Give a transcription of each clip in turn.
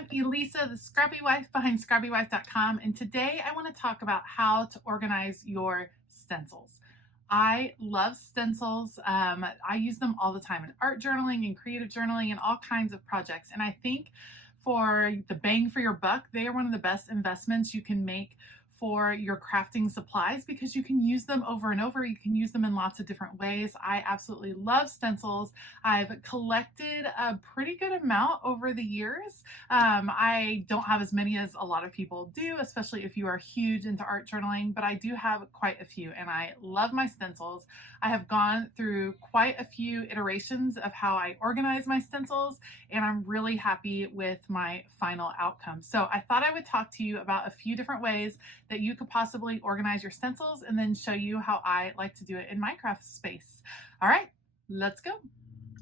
I'm Elisa, the Scrappy Wife behind ScrappyWife.com, and today I want to talk about how to organize your stencils. I love stencils. I use them all the time in art journaling and creative journaling and all kinds of projects. And I think for the bang for your buck, they are one of the best investments you can make for your crafting supplies because you can use them over and over. You can use them in lots of different ways. I absolutely love stencils. I've collected a pretty good amount over the years. I don't have as many as a lot of people do, especially if you are huge into art journaling, but I do have quite a few and I love my stencils. I have gone through quite a few iterations of how I organize my stencils, and I'm really happy with my final outcome. So I thought I would talk to you about a few different ways that you could possibly organize your stencils and then show you how I like to do it in my craft space. All right, let's go.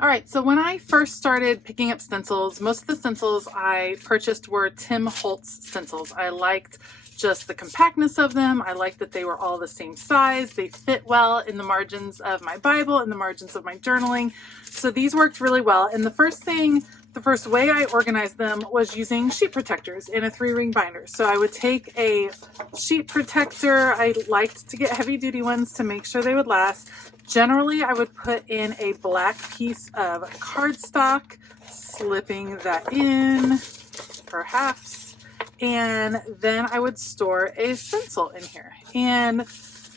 All right, so when I first started picking up stencils, most of the stencils I purchased were Tim Holtz stencils. I liked just the compactness of them. I liked that they were all the same size. They fit well in the margins of my Bible and the margins of my journaling. So these worked really well. And the first way I organized them was using sheet protectors in a 3-ring binder. So I would take a sheet protector. I liked to get heavy duty ones to make sure they would last. Generally, I would put in a black piece of cardstock, slipping that in, perhaps. And then I would store a stencil in here. And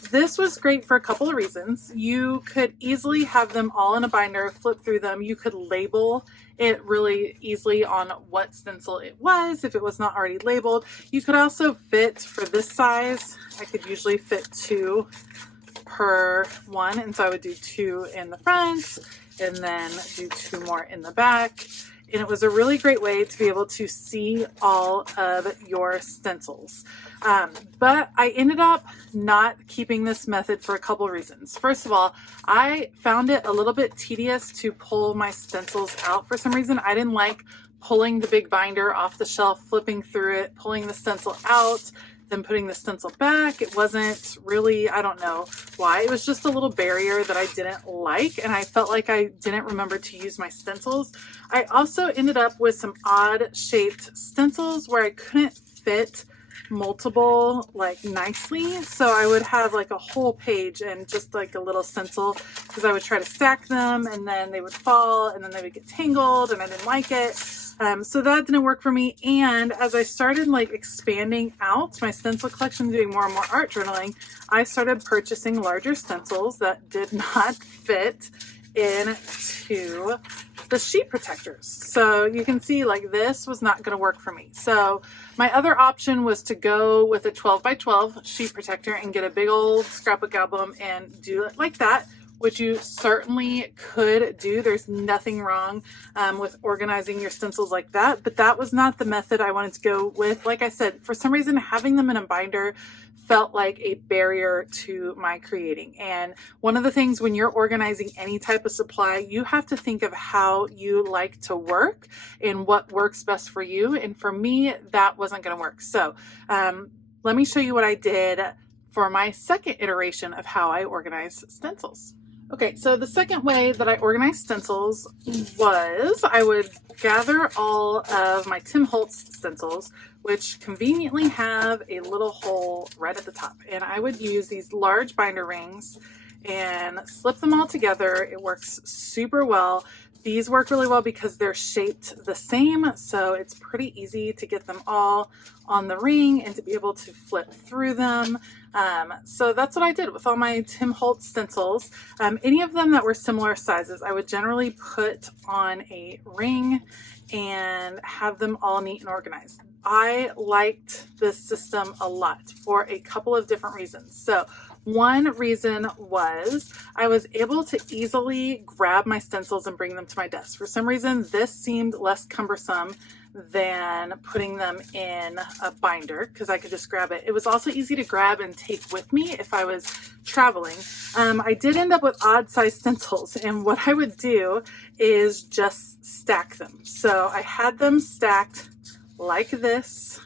this was great for a couple of reasons. You could easily have them all in a binder, flip through them. You could label it really easily on what stencil it was if it was not already labeled. You could also fit, for this size, I could usually fit 2 per one. And so I would do 2 in the front and then do 2 more in the back. And it was a really great way to be able to see all of your stencils. But I ended up not keeping this method for a couple of reasons. First of all, I found it a little bit tedious to pull my stencils out for some reason. I didn't like pulling the big binder off the shelf, flipping through it, pulling the stencil out, then putting the stencil back. It wasn't really, I don't know why. It was just a little barrier that I didn't like, and I felt like I didn't remember to use my stencils. I also ended up with some odd shaped stencils where I couldn't fit multiple like nicely. So I would have like a whole page and just like a little stencil because I would try to stack them and then they would fall and then they would get tangled and I didn't like it. So that didn't work for me. And as I started like expanding out my stencil collection, doing more and more art journaling, I started purchasing larger stencils that did not fit into the sheet protectors. So you can see like this was not going to work for me. So my other option was to go with a 12 by 12 sheet protector and get a big old scrapbook album and do it like that, which you certainly could do. There's nothing wrong with organizing your stencils like that, but that was not the method I wanted to go with. Like I said, for some reason, having them in a binder felt like a barrier to my creating. And one of the things when you're organizing any type of supply, you have to think of how you like to work and what works best for you. And for me, that wasn't going to work. So let me show you what I did for my second iteration of how I organize stencils. Okay, so the second way that I organized stencils was I would gather all of my Tim Holtz stencils, which conveniently have a little hole right at the top. And I would use these large binder rings and slip them all together. It works super well. These work really well because they're shaped the same, so it's pretty easy to get them all on the ring and to be able to flip through them. So that's what I did with all my Tim Holtz stencils. Any of them that were similar sizes, I would generally put on a ring and have them all neat and organized. I liked this system a lot for a couple of different reasons. So one reason was I was able to easily grab my stencils and bring them to my desk. For some reason, this seemed less cumbersome than putting them in a binder because I could just grab it. It was also easy to grab and take with me if I was traveling. I did end up with odd size stencils, and what I would do is just stack them. So I had them stacked like this,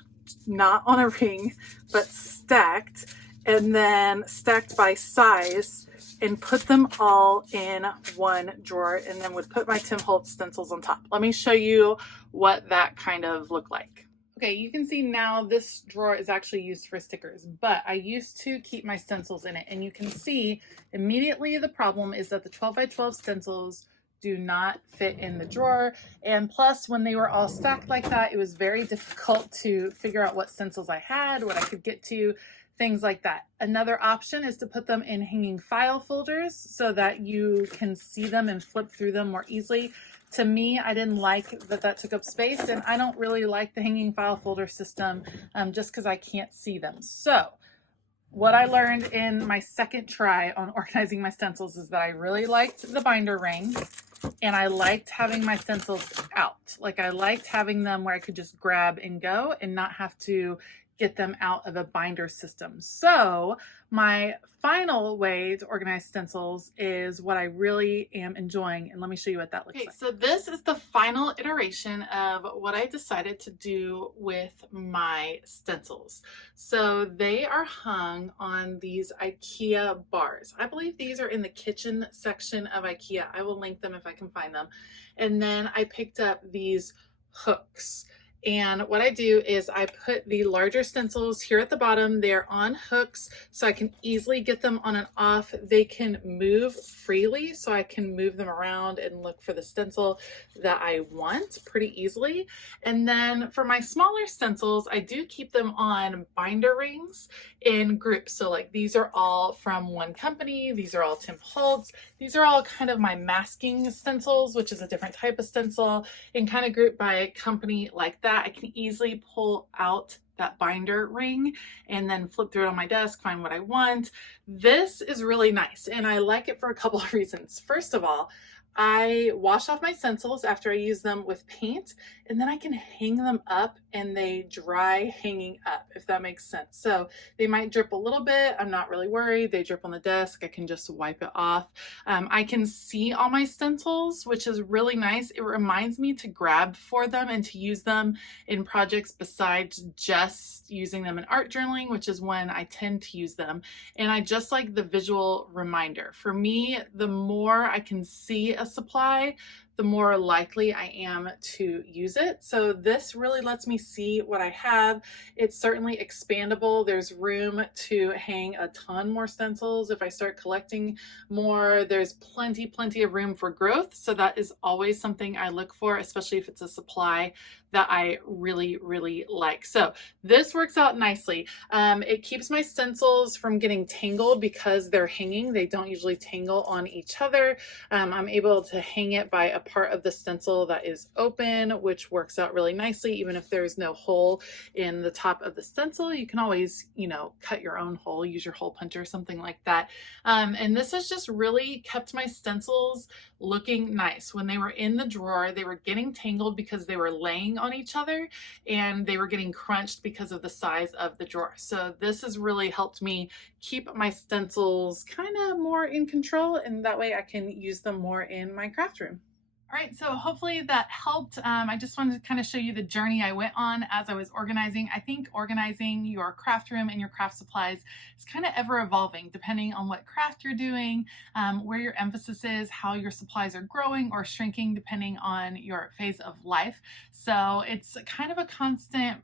not on a ring, but stacked, and then stacked by size and put them all in one drawer, and then would put my Tim Holtz stencils on top. Let me show you what that kind of looked like. Okay, you can see now this drawer is actually used for stickers, but I used to keep my stencils in it, and you can see immediately the problem is that the 12 by 12 stencils do not fit in the drawer, and plus when they were all stacked like that, it was very difficult to figure out what stencils I had, what I could get to, things like that. Another option is to put them in hanging file folders so that you can see them and flip through them more easily. To me, I didn't like that took up space, and I don't really like the hanging file folder system just because I can't see them. So what I learned in my second try on organizing my stencils is that I really liked the binder ring, and I liked having my stencils out. Like, I liked having them where I could just grab and go and not have to get them out of a binder system. So my final way to organize stencils is what I really am enjoying, and let me show you what that looks like. So this is the final iteration of what I decided to do with my stencils. So they are hung on these IKEA bars. I believe these are in the kitchen section of IKEA. I will link them if I can find them. And then I picked up these hooks. And what I do is I put the larger stencils here at the bottom. They're on hooks, so I can easily get them on and off. They can move freely, so I can move them around and look for the stencil that I want pretty easily. And then for my smaller stencils, I do keep them on binder rings in groups. So like these are all from one company. These are all Tim Holtz. These are all kind of my masking stencils, which is a different type of stencil, and kind of grouped by company like that. I can easily pull out that binder ring and then flip through it on my desk, find what I want. This is really nice, and I like it for a couple of reasons. First of all, I wash off my stencils after I use them with paint, and then I can hang them up and they dry hanging up, if that makes sense. So they might drip a little bit. I'm not really worried. They drip on the desk. I can just wipe it off. I can see all my stencils, which is really nice. It reminds me to grab for them and to use them in projects besides just using them in art journaling, which is when I tend to use them. And I just like the visual reminder. For me, the more I can see a supply, the more likely I am to use it. So this really lets me see what I have. It's certainly expandable. There's room to hang a ton more stencils if I start collecting more. There's plenty of room for growth. So that is always something I look for, especially if it's a supply that I really like. So this works out nicely. It keeps my stencils from getting tangled because they're hanging. They don't usually tangle on each other. I'm able to hang it by a part of the stencil that is open, which works out really nicely. Even if there's no hole in the top of the stencil, you can always, cut your own hole, use your hole puncher, something like that. And this has just really kept my stencils looking nice. When they were in the drawer, they were getting tangled because they were laying on each other, and they were getting crunched because of the size of the drawer. So this has really helped me keep my stencils kind of more in control, and that way I can use them more in my craft room. All right, so hopefully that helped. I just wanted to kind of show you the journey I went on as I was organizing. I think organizing your craft room and your craft supplies is kind of ever evolving depending on what craft you're doing, where your emphasis is, how your supplies are growing or shrinking depending on your phase of life. So it's kind of a constant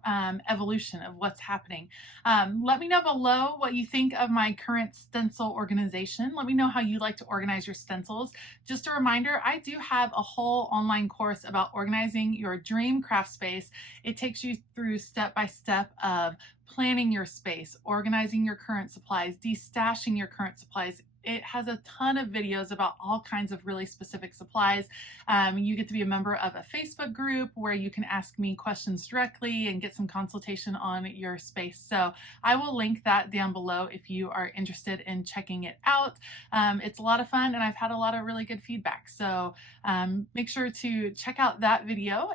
evolution of what's happening. Let me know below what you think of my current stencil organization. Let me know how you like to organize your stencils. Just a reminder, I do have a whole online course about organizing your dream craft space. It takes you through step by step of planning your space, organizing your current supplies, destashing your current supplies. It has a ton of videos about all kinds of really specific supplies. You get to be a member of a Facebook group where you can ask me questions directly and get some consultation on your space. So I will link that down below if you are interested in checking it out. It's a lot of fun, and I've had a lot of really good feedback. So make sure to check out that video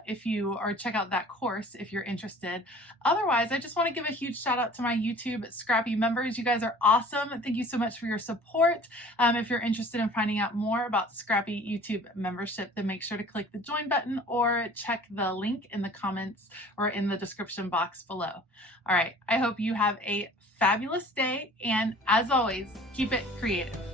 or check out that course if you're interested. Otherwise, I just want to give a huge shout out to my YouTube Scrappy members. You guys are awesome. Thank you so much for your support. If you're interested in finding out more about Scrappy YouTube membership, then make sure to click the join button or check the link in the comments or in the description box below. All right, I hope you have a fabulous day, and as always, keep it creative.